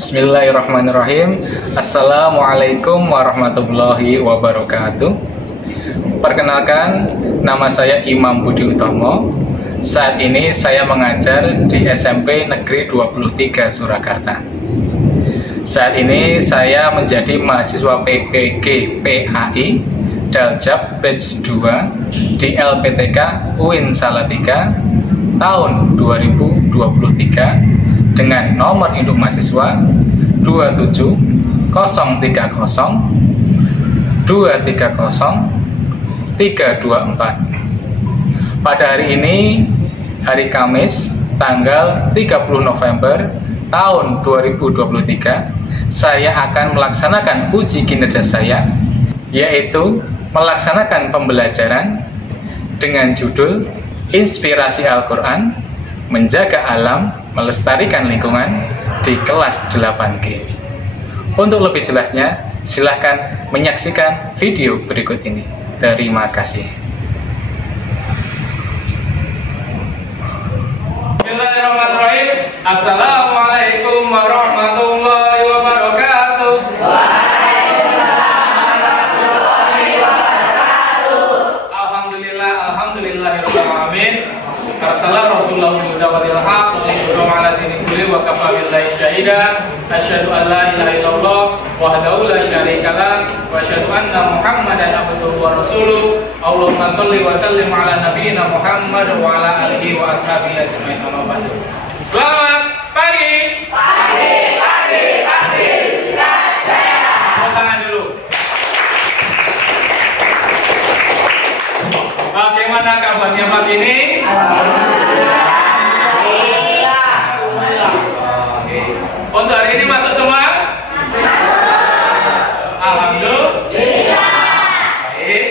Bismillahirrahmanirrahim. Assalamualaikum warahmatullahi wabarakatuh. Perkenalkan, nama saya Imam Budi Utomo. Saat ini saya mengajar di SMP Negeri 23 Surakarta. Saat ini saya menjadi mahasiswa PPG PAI Daljab Batch 2 di LPTK UIN Salatiga tahun 2023 dengan nomor induk mahasiswa 27030 230 324. Pada hari ini, hari Kamis, tanggal 30 November tahun 2023, saya akan melaksanakan uji kinerja saya, yaitu melaksanakan pembelajaran dengan judul Inspirasi Al-Quran, Menjaga Alam, Melestarikan Lingkungan di kelas 8G. Untuk lebih jelasnya, silahkan menyaksikan video berikut ini. Terima kasih. Bismillahirrahmanirrahim. Assalamualaikum warahmatullahi wabarakatuh. Alhamdulillah, alhamdulillahirabbil alamin. Arsalallahu Rasulullah bil huda wa dinil haq wa yudhhiruhu 'ala dini kulli wa kafa billahi shahida. Asyhadu an la ilaha illallah wahdahu la syarika lah wa asyhadu anna Muhammadan abduhu wa rasuluh. Allahumma shalli wa sallim ala nabiyyina Muhammad wa ala alihi wa ashabihi ajmain. Amma ba'du. Selamat pagi. Pagi. Tepuk tangan dulu. Bagaimana kabarnya pagi ini? Untuk hari ini masuk semua? Alhamdulillah. Baik,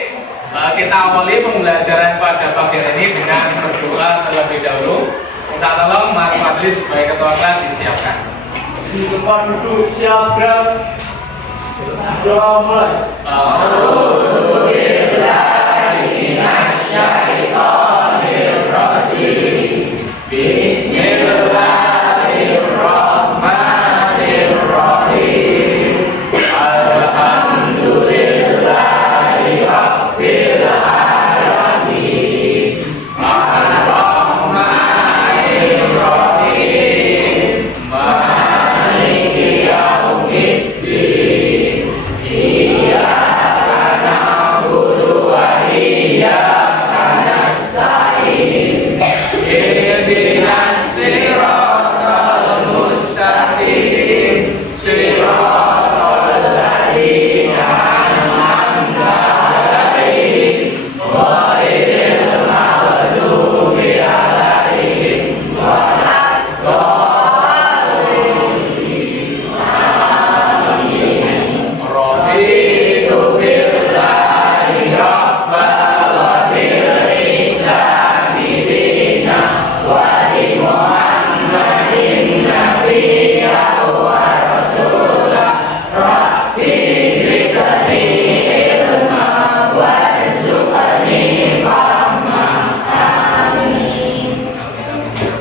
kita awali pembelajaran pada pagi hari ini dengan berdoa terlebih dahulu. Minta tolong Mas Fadli sebagai ketua kelas disiapkan. Di tempat duduk siap gerak. Doa mulai. Bismillahirrahmanirrahim. Alhamdulillahirabbil alamin. Ar-Rahmanir-Rahim. Maliki yaumiddin. Iyyaka na'budu wa iyyaka nasta'in. Ihdinas siratal mustaqim. Siratal ladzina an'amta 'alaihim ghairil maghdubi 'alaihim waladdallin. Raditu billahi rabban wa bil islami dinan wa bi Muhammadin nabiyyan wa rasulah. Rabbi zidni ilma warzuqni fahma.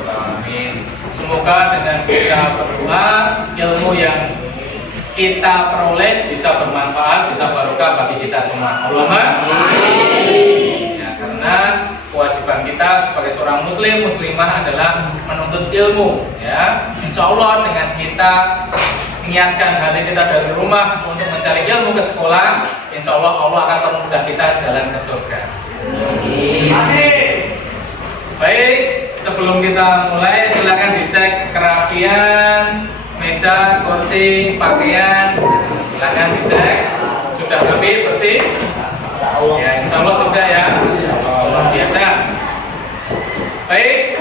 Amin. Semoga dengan kita berdoa, ilmu yang kita peroleh bisa bermanfaat, bisa barokah bagi kita semua. Allahumma amin. Ya, karena kewajiban kita sebagai seorang muslim muslimah adalah menuntut ilmu, ya. Insya Allah dengan kita niatkan hati kita dari rumah untuk mencari ilmu ke sekolah, insya Allah Allah akan mempermudah kita jalan ke surga. Amin. Baik, sebelum kita mulai silakan dicek kerapian meja, kursi, pakaian, silakan dicek. Sudah rapi, bersih? Ya, insya Allah sudah ya. Luar biasa. Baik.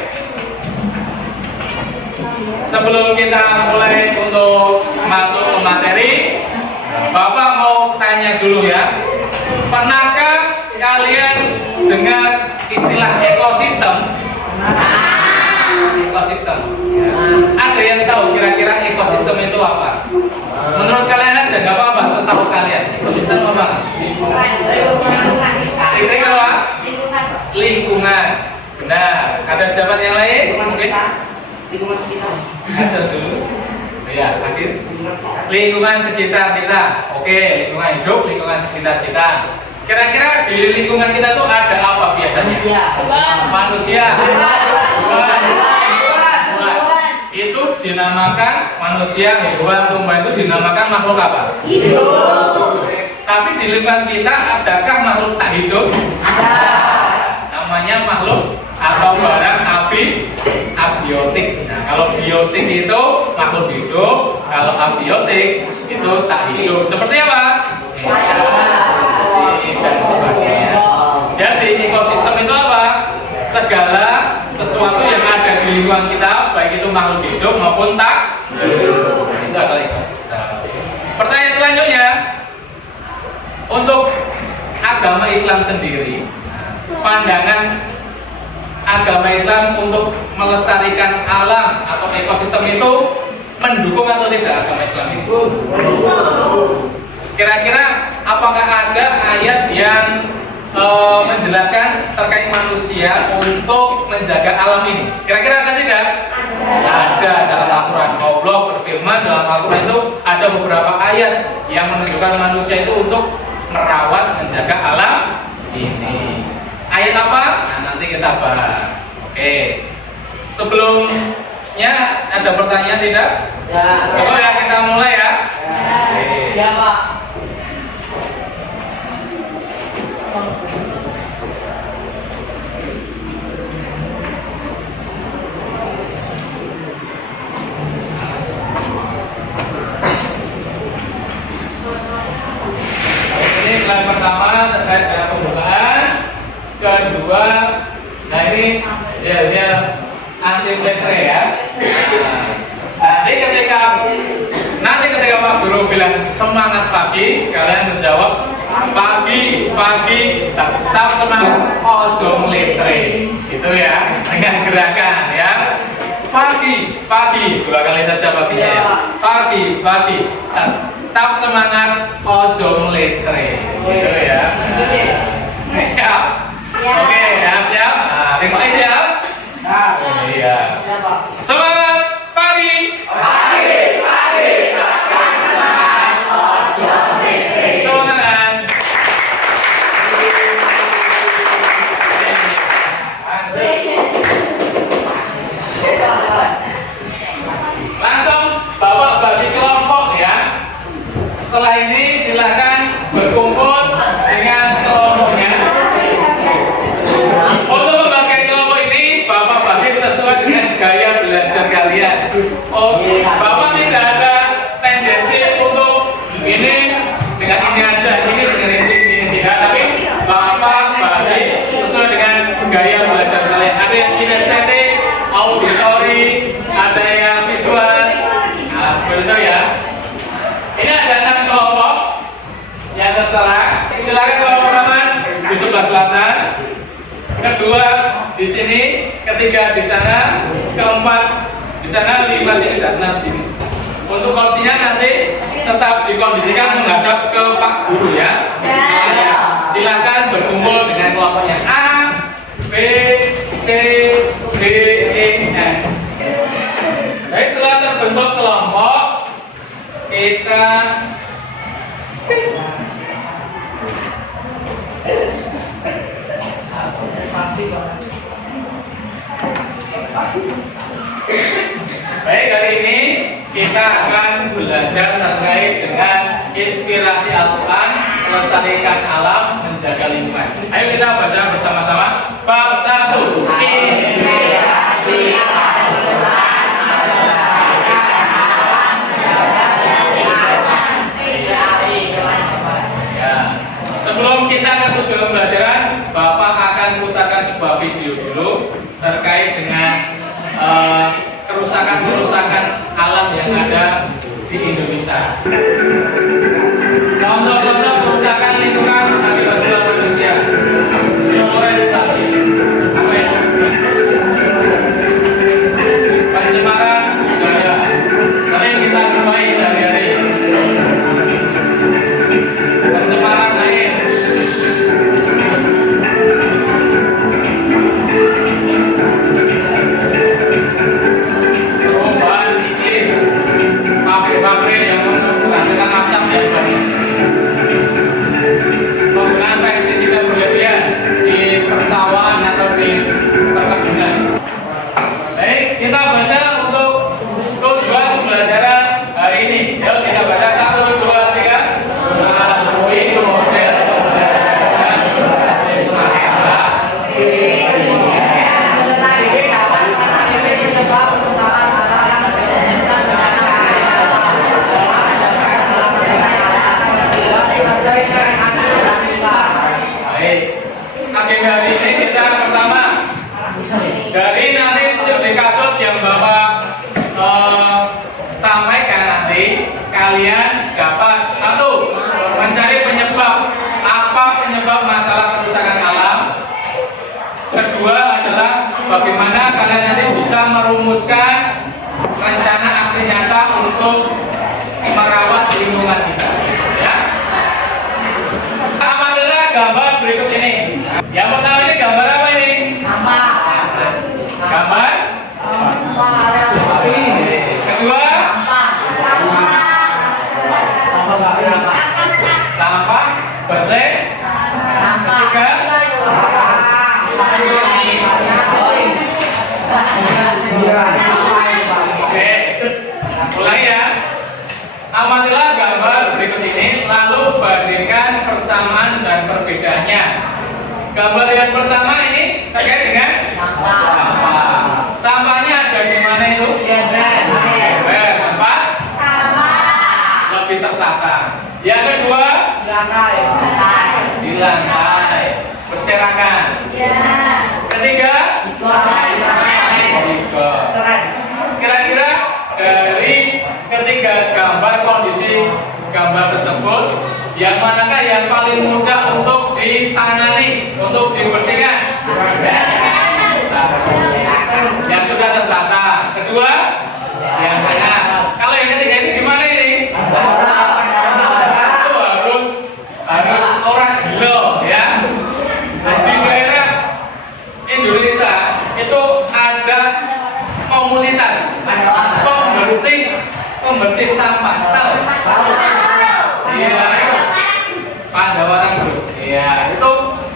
Sebelum kita mulai untuk masuk ke materi, Bapak mau tanya dulu ya. Pernahkah kalian dengar istilah ekosistem? Ekosistem. Ya. Ada yang tahu kira-kira ekosistem itu apa? Menurut kalian aja, nggak apa-apa, setahu kalian. Ekosistem apa? Lingkungan. Nah, ada jawaban yang lain? Mungkin? Lingkungan sekitar. Ada dulu. Ya, hadir. Lingkungan sekitar kita. Oke, lingkungan hidup, lingkungan sekitar kita. Kira-kira di lingkungan kita tuh ada apa biasanya? Manusia. Hewan. Itu dinamakan manusia, hewan, tumbuhan itu dinamakan makhluk apa? Hidup. Tapi di lingkungan kita adakah makhluk tak hidup? Ada. Namanya makhluk atau barang abiotik. Nah, kalau biotik itu makhluk hidup, kalau abiotik itu tak hidup. Seperti apa? Dan sebagainya. Jadi ekosistem itu apa? Segala sesuatu yang ada di lingkungan kita, baik itu makhluk hidup maupun tak hidup. Itu adalah ekosistem. Pertanyaan selanjutnya, untuk agama Islam sendiri, pandangan agama Islam untuk melestarikan alam atau ekosistem itu mendukung atau tidak agama Islam itu? Kira-kira apakah ada ayat yang menjelaskan terkait manusia untuk menjaga alam ini? Kira-kira ada tidak? Ada dalam Al-Quran. Allah berfirman dalam Al-Quran itu ada beberapa ayat yang menunjukkan manusia itu untuk merawat, menjaga alam ini. Ayat apa? Nah, nanti kita bahas. Oke. Sebelumnya ada pertanyaan tidak? Ya. Coba ya kita mulai ya. Ya, Pak. Ini slide pertama terkait dengan pembukaan. Kedua, nah ini hasil anti baterai ya. Nanti ketika Pak Guru bilang semangat pagi, kalian menjawab pagi, tetap semangat, ojo meletre, gitu ya, dengan gerakan ya. Pagi, 2 kali saja paginya ya. Pagi, tetap semangat, ojo meletre, gitu ya. Siap? Oke, ya siap. Nah, terima kasih siap. Iya. Semangat pagi. Tepuk tangan. Langsung Bapak bagi kelompok ya. Setelah ini silakan berkumpul dengan kelompoknya. Untuk membagi kelompok ini, Bapak bagi sesuai dengan gaya belajar kalian. Oh, Bapak tidak ada tendensi untuk ini dengan ini aja, ini dengan ini tidak, tapi Bapak bagi sesuai dengan gaya belajar kalian. Ada yang kinestetik, auditori, ada yang visual. Nah, seperti itu ya. Ini ada 6 kelompok yang terserah. Silakan kelompok pertama di sebelah selatan, kedua di sini, ketiga di sana, keempat di sana, 5 sini dan 6 sini. Untuk kursinya nanti tetap dikondisikan menghadap ke Pak Guru ya. Silakan berkumpul dengan kelompoknya A, B, C, D, E, F. Baik, setelah terbentuk kelompok, kita baik, hari ini kita akan belajar terkait dengan inspirasi Al-Quran, melestarikan alam, menjaga lingkungan. Ayo kita baca bersama-sama. Bab 1. Inspirasi Al-Quran, melestarikan alam, menjaga lingkungan. Ya. Sebelum kita ke tujuan pembelajaran, Bapak akan putarkan sebuah video dulu terkait dengan kerusakan-kerusakan alam yang ada di Indonesia. Contoh-contoh kerusakan lingkungan akibat ulah manusia. Deforestasi, apa ya? Pencemaran budaya, sering kita jumpai sehari-hari. Pencemaran air. Perubahan iklim, sampaikan nanti kalian dapat satu mencari penyebab apa penyebab masalah kerusakan alam. Kedua adalah bagaimana kalian nanti bisa merumuskan rencana aksi nyata untuk merawat lingkungan kita. Ya. Amatilah gambar berikut ini. Yang pertama ini gambar apa ini? Gambar. Kedua, sampah bersih. Ketiga, oke, mulai ya. Amatilah gambar berikut ini, lalu bandingkan persamaan dan perbedaannya. Gambar yang pertama ini terkait dengan sampah. Sampahnya ada di mana itu? Sampah lebih tertata. Yang kedua, di lantai berserakan. Ketiga, kira-kira dari ketiga gambar kondisi gambar tersebut, yang manakah yang paling mudah untuk ditangani, untuk dibersihkan? Yang sudah tertata. Kedua, yang tengah. Kalau yang ketiga ini gimana ini? Itu harus orang gila ya. Di daerah Indonesia itu ada komunitas pembersih sampah. Tahu? Iya, itu Pandawaran Group. Iya, itu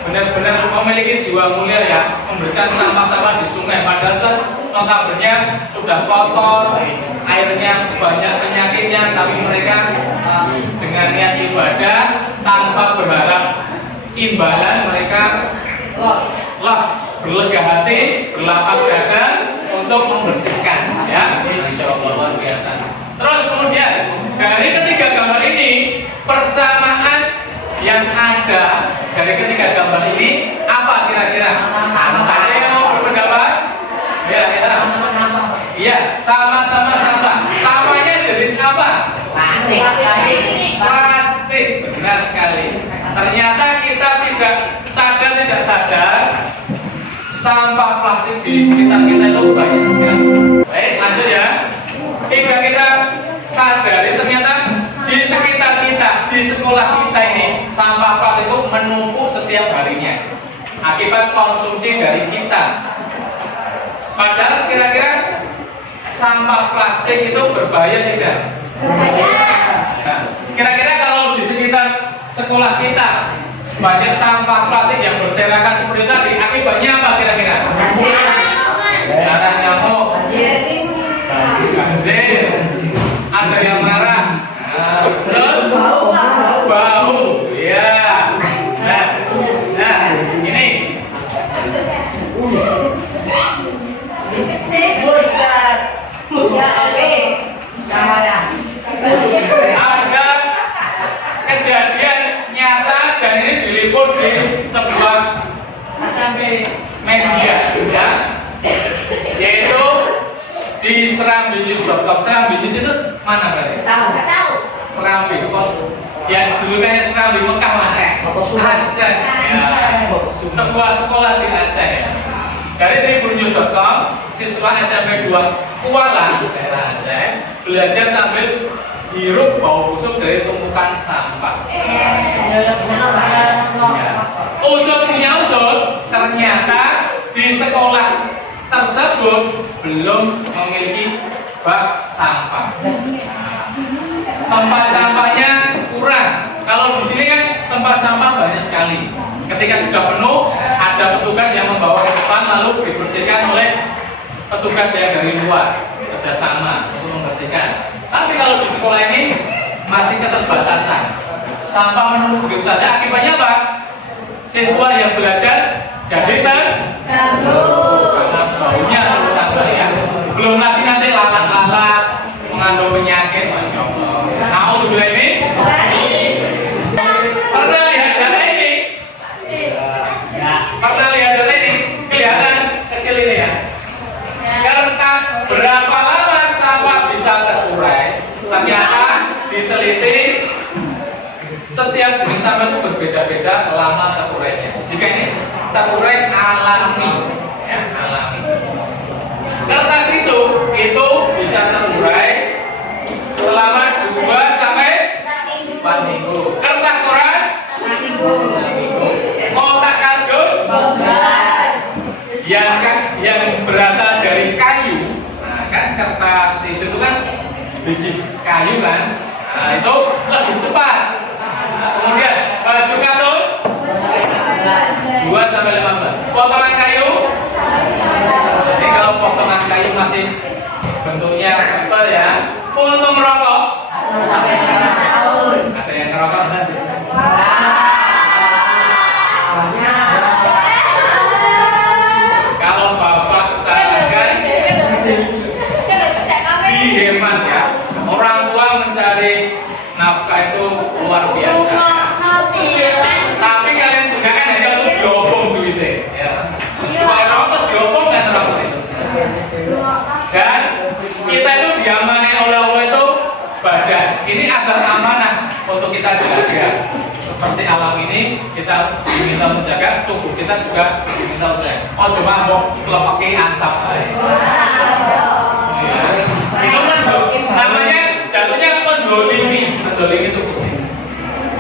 benar-benar memiliki jiwa mulia ya, memberikan sampah-sampah di sungai. Padahal notabene sudah kotor, airnya banyak penyakitnya, tapi mereka dengan niat ibadah tanpa berharap imbalan, mereka berlega hati, berlapang dada untuk membersihkan ya. Masya Allah, luar biasa. Terus kemudian dari ketiga gambar ini, persamaan yang ada dari ketiga gambar ini apa kira-kira? Ada yang mau berpendapat? Ya, kita iya, sama-sama sampah. Sampahnya jenis apa? Plastik, benar sekali. Ternyata kita tidak sadar sampah plastik di sekitar kita itu banyak sekali. Baik, lanjut ya. Hingga kita sadari ternyata di sekitar kita, di sekolah kita ini sampah plastik itu menumpuk setiap harinya akibat konsumsi dari kita. Padahal kira-kira sampah plastik itu berbahaya tidak? Berbahaya. Nah, kira-kira kalau di sekitar sekolah kita banyak sampah plastik yang berserakan seperti tadi, akibatnya apa kira-kira? Darah nyamuk, banjir, ada yang marah, terus bau, ya. Nah, ini. Ada kejadian nyata dan ini diliput di sebuah media ya, yaitu di serambinews.com. Serambinews itu mana berarti? Tahu. Serambi kok yang julukannya Serambi Mekah Aceh. Aceh. Ya. Sebuah sekolah di Aceh ya. Dari tribunnews.com, siswa SMP 2 Kuala, daerah Aceh, belajar sambil hirup bau busuk dari tumpukan sampah. Usut punya usut, ternyata di sekolah tersebut belum memiliki bak sampah. Tempat sampahnya kurang. Kalau di sini kan tempat sampah banyak sekali. Ketika sudah penuh, ada petugas yang membawa ke depan lalu dibersihkan oleh petugas yang dari luar kerjasama untuk membersihkan. Tapi kalau di sekolah ini masih keterbatasan, sampah menumpuk begitu saja. Akibatnya apa? Siswa yang belajar jadi terganggu karena baunya terutama ya. Belum lagi nanti lalat-lalat mengandung penyakit. Masya Allah. Nah, untuk ini pernah lihat data ini? Pernah lihat data ini? Kelihatan kecil ini ya. Karena berapa lama sampah bisa terurai? Ternyata diteliti setiap jenis sampah itu berbeda-beda lama terurainya. Jika ini terurai alami, ya, alami. Kertas tisu itu bisa terurai selama 2 sampai 4 minggu. Kertas koran 6 minggu. Kotak kardus yang berasal dari kayu. Nah, kan kertas tisu itu kan biji kayu kan. Nah, itu lebih cepat. Nah, kemudian baju katun 2 sampai 5 bulan. Potongan kayu. Jadi kalau potongan kayu masih bentuknya tebal ya. Puntung rokok. Ada yang ngerokok nanti. Kalau bapak sarankan dihemat ya. Orang tua mencari nafkah itu luar biasa. Tapi kalian gunakan hanya untuk diopong duitnya. Ya. Kalau rokok diopong dan rokok itu. Dan kita itu diamani oleh Allah itu badan. Ini adalah amanah untuk kita jaga. Seperti alam ini kita diminta menjaga, tubuh kita juga diminta menjaga. Oh cuma mau kelepaki asap aja. Ya. Itu namanya jatuhnya mendolimi tubuh.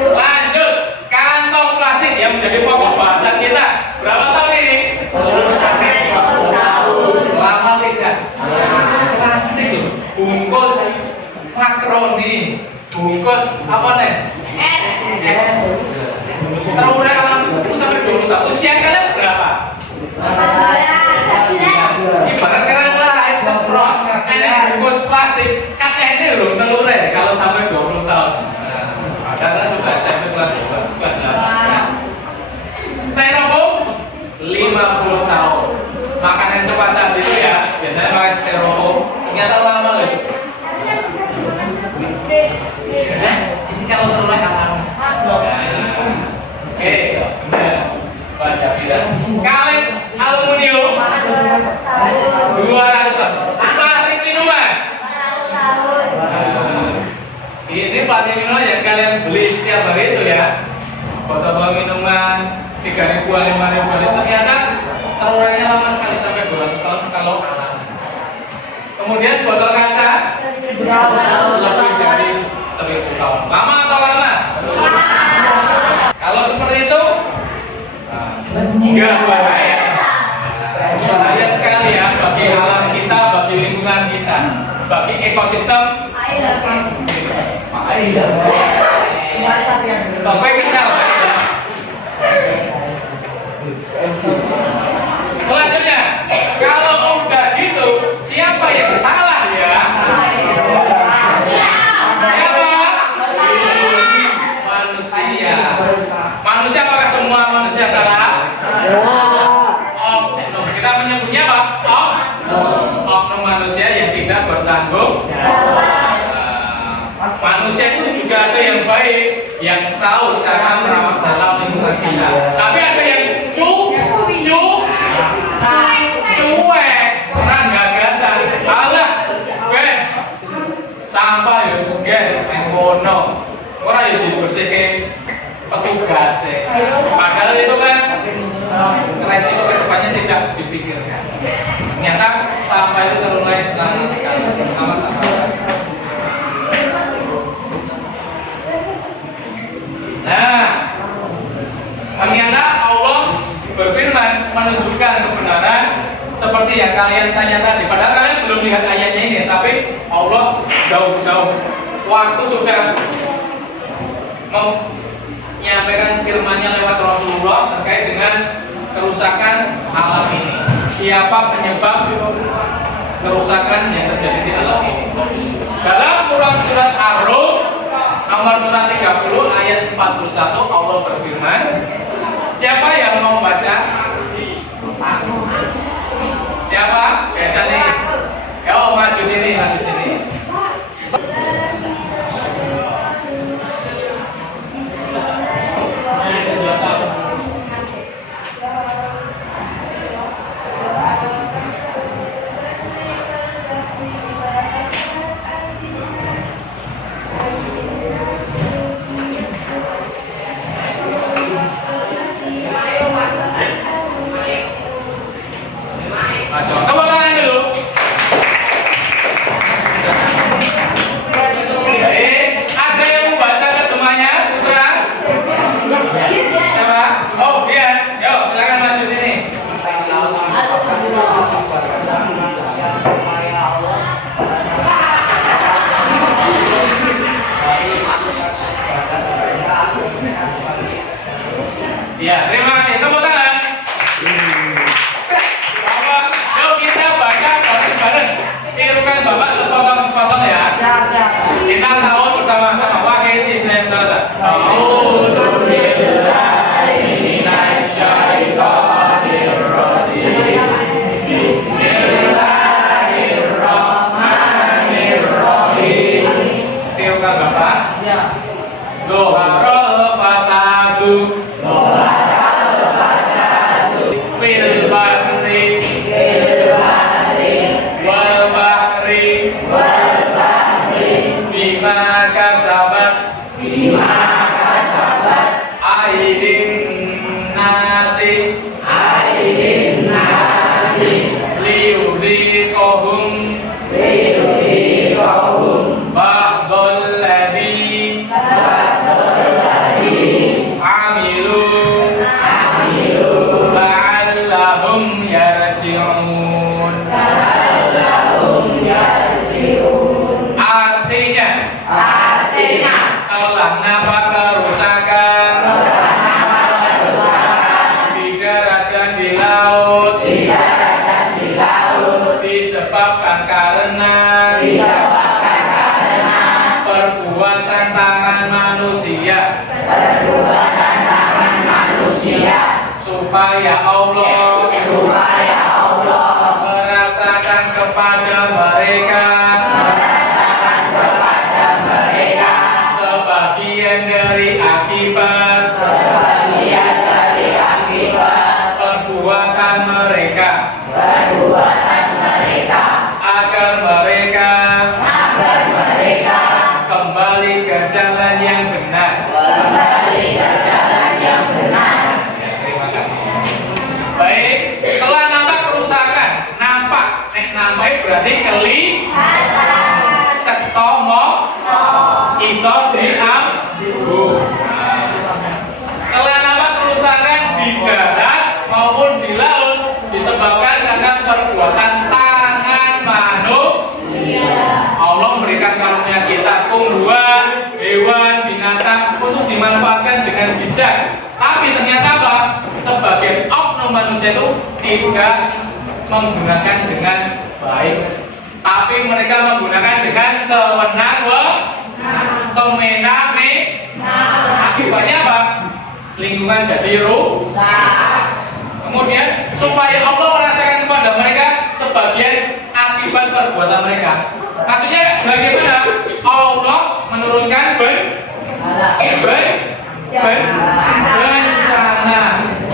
Lanjut, kantong plastik yang menjadi pokok bahasan kita. Berapa tahun ini? 10 tahun. Lama tidak? Plastik loh. Bungkus makroni, bungkus apa nih? Es. Terurai alami 10 sampai 20 tahun. Usia kalian berapa? 14. Ibarat kerang lain ceprot. Ini bungkus plastik. Katanya ini loh terurai kalau sampai 20 tahun. Padahal sudah SMP kelas 2, kelas 8. Styrofoam 50 tahun. Makanan cepat saji itu ya biasanya pakai styrofoam. Ternyata lama loh. Ya, ini kalau terurai alami. Oke, benar. Baca tidak. Kaleng aluminium 200 tahun. Plastik minuman. Ini plastik minuman yang kalian beli setiap hari itu ya. Botol minuman 3.000, 5.000 ternyata terurainya lama sekali sampai 200 tahun kalau alami. Kemudian botol kaca lebih dari 1.000 tahun. Lama atau lama? Kalau seperti itu enggak bahaya. Bahaya sekali ya bagi alam kita, bagi lingkungan kita, bagi ekosistem. Sampai kenal kan? Selanjutnya, kalau udah gitu, siapa yang salah ya? Siapa? Manusia. Manusia apakah semua manusia salah? Oknum. Kita menyebutnya apa? Oknum manusia yang tidak bertanggung jawab. Manusia itu juga ada yang baik, yang tahu cara merawat dalam lingkungan kita. Tapi ada yang cuek, kurang gagasan. Alah, sampah ya segan, mengkono. Orang yang dibersihkan petugas. Padahal itu kan resiko kedepannya tidak dipikirkan. Ternyata sampah itu terurai lama sekali, terutama sampah. Nah, ternyata Allah berfirman menunjukkan kebenaran seperti yang kalian tanya tadi. Padahal kalian belum lihat ayatnya ini, tapi Allah jauh-jauh waktu sudah menyampaikan firman-Nya lewat Rasulullah terkait dengan kerusakan alam ini. Siapa penyebab kerusakan yang terjadi di alam ini? Dalam Quran surat Ar-Rum nomor surat 30 ayat 41 Allah berfirman, siapa yang mau baca? Siapa? Biasa nih. Yo maju sini, maju sini. bima kasabat aidin nasi liyudhiqahum ba'dal ladzi amilu la'allahum yarji'un. Artinya telah nampak kerusakan di darat dan di laut disebabkan karena perbuatan tangan manusia, supaya Allah merasakan kepada mereka sebagian dari akibat perbuatan mereka, agar mereka kembali ke jalan yang benar. Ya, terima kasih. Baik, setelah nampak kerusakan, nampak berarti cetha iso diambu. Setelah nampak kerusakan di darat maupun di laut disebabkan karena perbuatan tangan manusia. Allah memberikan karunia kita tumbuhan, hewan, binatang untuk dimanfaatkan dengan bijak. Tapi ternyata apa? Sebagian oknum manusia itu tidak menggunakan dengan baik, tapi mereka menggunakan dengan semena-mena. Akibatnya apa? Lingkungan jadi rusak. Kemudian supaya Allah merasakan kepada mereka sebagian akibat perbuatan mereka. Maksudnya bagaimana? Allah menurunkan bencana,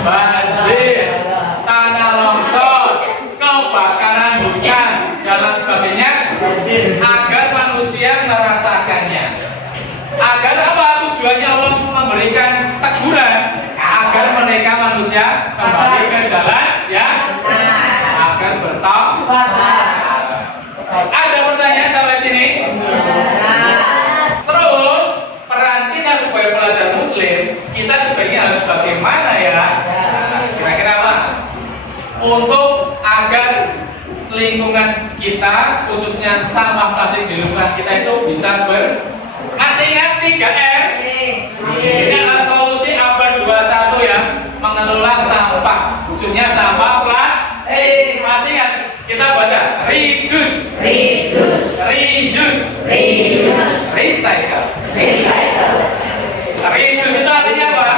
banjir, tanah longsor, kebakaran hutan, dan lain sebagainya, agar manusia merasakannya. Agar apa? Tujuannya Allah memberikan teguran agar mereka manusia kembali ke jalan ya, agar bertaubat. Ada pertanyaan sampai sini? Terus peran kita sebagai pelajar muslim, kita sebenarnya harus bagaimana ya? Kira-kira apa? Untuk agar lingkungan kita, khususnya sampah plastik di lingkungan kita itu bisa masih ingat 3M? Ini adalah solusi abad 21 ya, mengelola sampah, khususnya sampah plastik. Masih ingat? Kita baca reduce, recycle. Reduce itu artinya apa?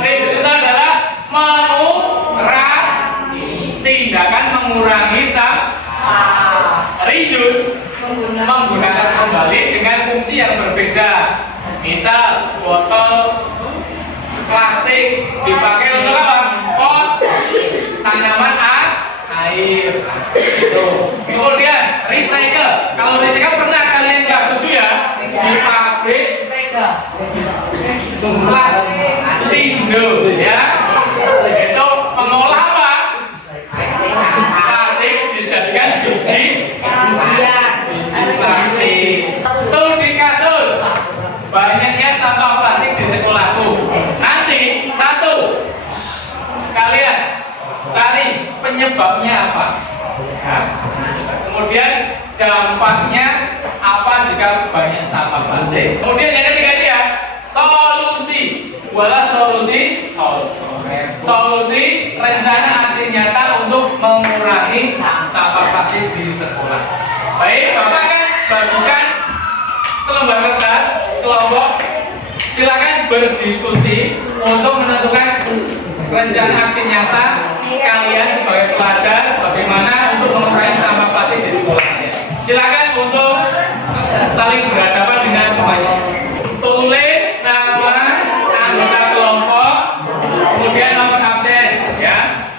Reduce itu adalah tindakan mengurangi sampah. Reduce menggunakan kembali dengan fungsi yang berbeda. Misal botol plastik dipakai untuk apa? Pot tanaman air. Kemudian recycle. Kalau recycle pernah kalian nggak setuju ya? Di pabrik Plastindo ya. Itu pengolah apa? Plastik dijadikan biji plastik. Studi kasus banyaknya sampah plastik di sekolahku. Nanti satu, kalian cari penyebabnya apa ya. Kemudian dampaknya apa jika banyak sampah plastik. Kemudian yang ketiga dia solusi. Buatlah solusi rencana aksi nyata untuk mengurangi sampah plastik di sekolah. Baik, Bapak akan bagikan selembar kertas kelompok. Silakan berdiskusi untuk menentukan rencana aksi nyata kalian sebagai pelajar bagaimana untuk mengurangi sampah plastik di sekolahnya. Silakan untuk saling berhadapan dengan temannya. Tulis nama anggota kelompok, kemudian nomor absen, ya.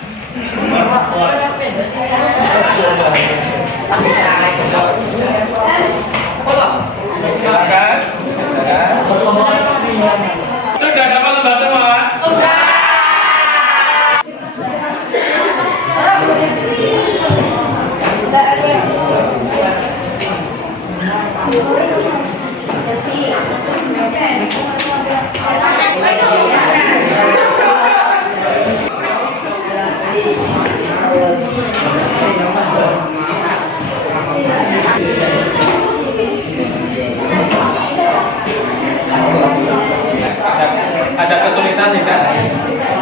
Ada kesulitan tidak?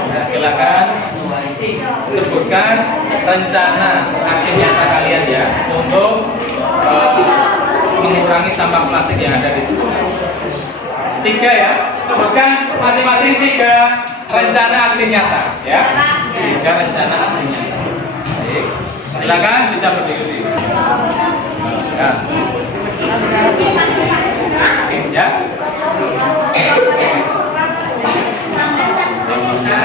Nah, silakan sebutkan rencana aksi nyata kalian ya untuk mengurangi sampah plastik yang ada di sekolah. 3 ya, sebutkan masing-masing 3 rencana aksi nyata ya. 3 rencana aksi nyata. Baik, silakan bisa berdiskusi. Ya. Ya. Contohnya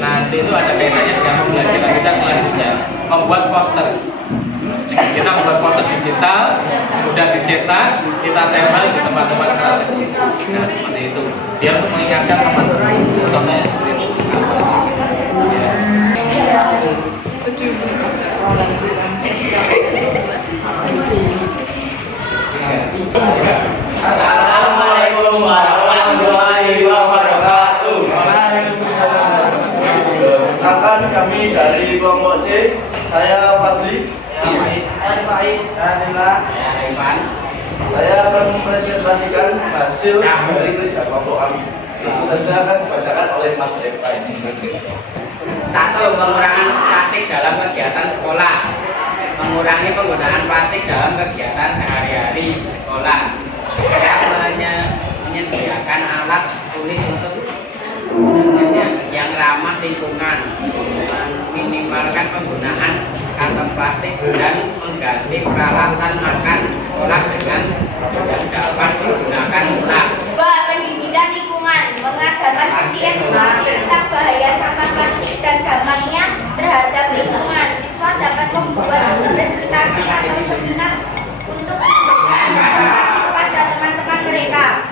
nanti itu ada kaitannya dengan pembelajaran kita selanjutnya, membuat poster. Kita membuat poster digital, sudah dicetak, kita tempel di tempat-tempat strategis. Nah, seperti itu. Biar untuk mengingatkan teman-teman. Contohnya seperti itu. Assalamualaikum warahmatullahi wabarakatuh. Akan kami dari kelompok C, saya Fadli, saya Fahid, saya Ivan. Saya akan mempresentasikan hasil dari kerja kelompok kami. Langsung saja akan dibacakan oleh Mas Eva. 1. Pengurangan plastik dalam kegiatan sekolah. Mengurangi penggunaan plastik dalam kegiatan sehari-hari di sekolah. Kita menyediakan alat tulis untuk yang ramah lingkungan, meminimalkan penggunaan kantong plastik dan mengganti peralatan makan sekolah dengan yang dapat digunakan ulang. 2. Pendidikan lingkungan, mengadakan sesi edukasi tentang bahaya sampah plastik dan dampaknya terhadap lingkungan. Siswa dapat membuat presentasi atau seminar untuk kepada teman-teman mereka.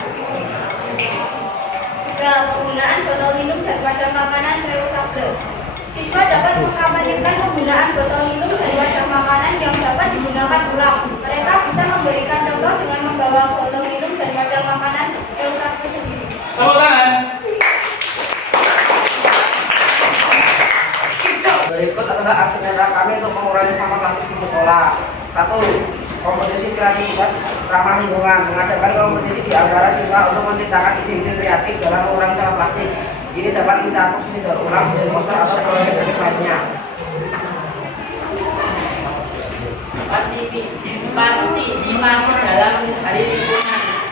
3. Penggunaan botol minum dan wadah makanan reusable. Siswa dapat mengkampanyekan penggunaan botol minum dan wadah makanan yang dapat digunakan ulang. Mereka bisa memberikan contoh dengan membawa botol minum dan wadah makanan reusable sendiri. Tepuk tangan. Berikut adalah aksi nyata kami untuk mengurangi sampah plastik di sekolah. 1. Kompetisi kreativitas ramah lingkungan, mengadakan kompetisi di antara siswa untuk menciptakan ide-ide kreatif dalam mengurangi sampah plastik. Ini dapat mencakup seni daur ulang, menjadi poster atau proyek lainnya. Partisipasi dalam hari lingkungan.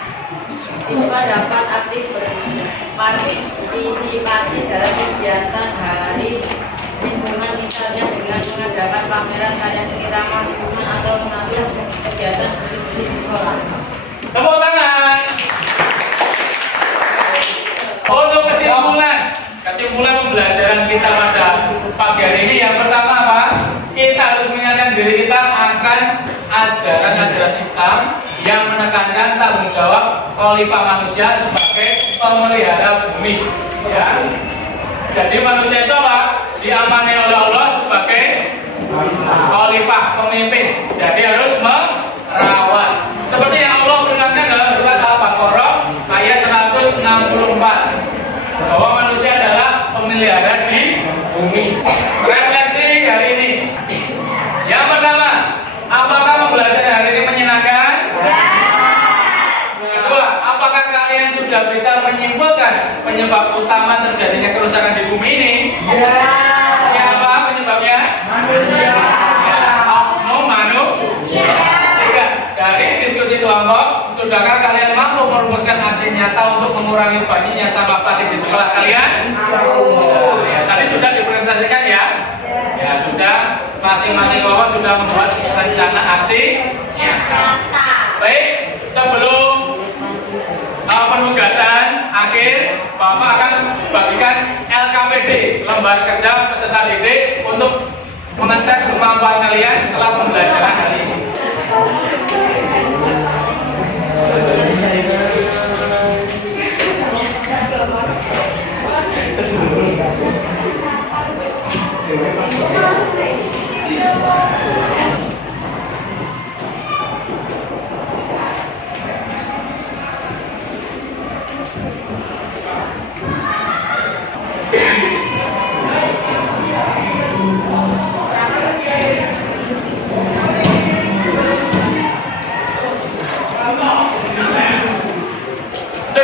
Siswa dapat aktif berpartisipasi dalam kegiatan hari lingkungan, misalnya dengan mengadakan pameran karya seni ramah lingkungan atau mengambil kegiatan diskusi di sekolah. Tepuk tangan. Untuk kesimpulan pembelajaran kita pada pagi hari ini, yang pertama apa? Kita harus mengingatkan diri kita akan ajaran-ajaran Islam yang menekankan tanggung jawab khalifah manusia sebagai pemelihara bumi. Ya. Jadi manusia itu apa? Diamanai oleh Allah sebagai khalifah, pemimpin. Jadi harus merawat. Seperti yang Allah berfirman dalam surat Al-Baqarah ayat 164, bahwa manusia adalah pemelihara di bumi. Refleksi hari ini. Yang pertama, apakah pembelajaran hari ini menyenangkan? Ya. Kedua, apakah kalian sudah bisa menyimpulkan penyebab utama terjadinya kerusakan di bumi ini? Ya. Siapa penyebabnya? Manusia. Oknum manusia. Tiga, dari diskusi kelompok, sudahkah kalian mampu merumuskan aksi nyata untuk mengurangi banyaknya sampah plastik di sekolah kalian? Ya, tadi sudah dipresentasikan ya? Ya sudah, masing-masing kelompok sudah membuat rencana aksi nyata. Baik, sebelum penugasan akhir, Bapak akan bagikan LKPD, lembar kerja peserta didik, untuk mengetes kemampuan kalian setelah pembelajaran hari ini.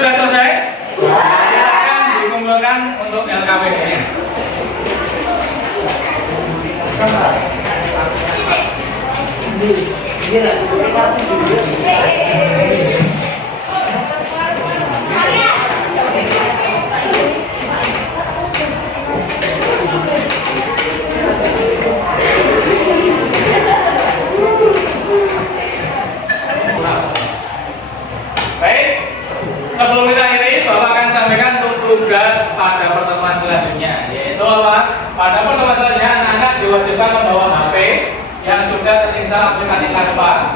sudah selesai? Silakan dikumpulkan untuk LKPD-nya. Baik, sebelum kita akhiri, Bapak akan sampaikan untuk tugas pada pertemuan selanjutnya, yaitu apa? Pada pertemuan selanjutnya, anak-anak diwajibkan membawa HP yang sudah terinstall aplikasi Canva,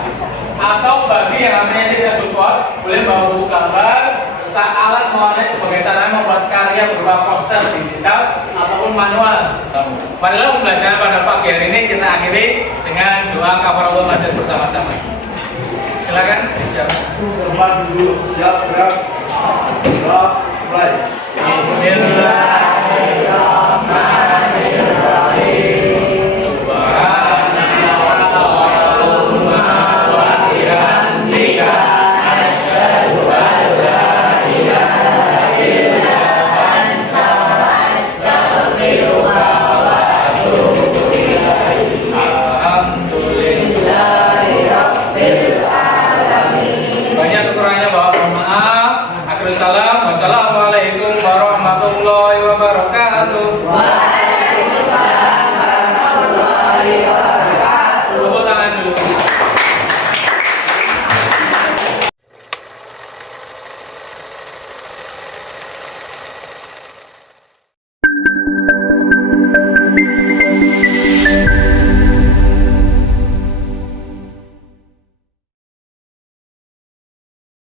atau bagi yang namanya tidak support, boleh bawa buku gambar, serta alat mewarnai sebagai sarana membuat karya berupa poster digital ataupun manual. Marilah pembelajaran pada pagi hari ini kita akhiri dengan doa kafaratul majid bersama-sama. Silakan disiapkan. Tempat dulu, siap, gerak. Gerak, mulai. Bismillahirrahmanirrahim. Subhanallahumma wa bihamdika asyhadu an la ilaha illa anta astaghfiruka wa atubu ilaik. Alhamdulillahirabbil alamin. Banyak kekurangannya, Bapak mohon maaf. Akhirul salam.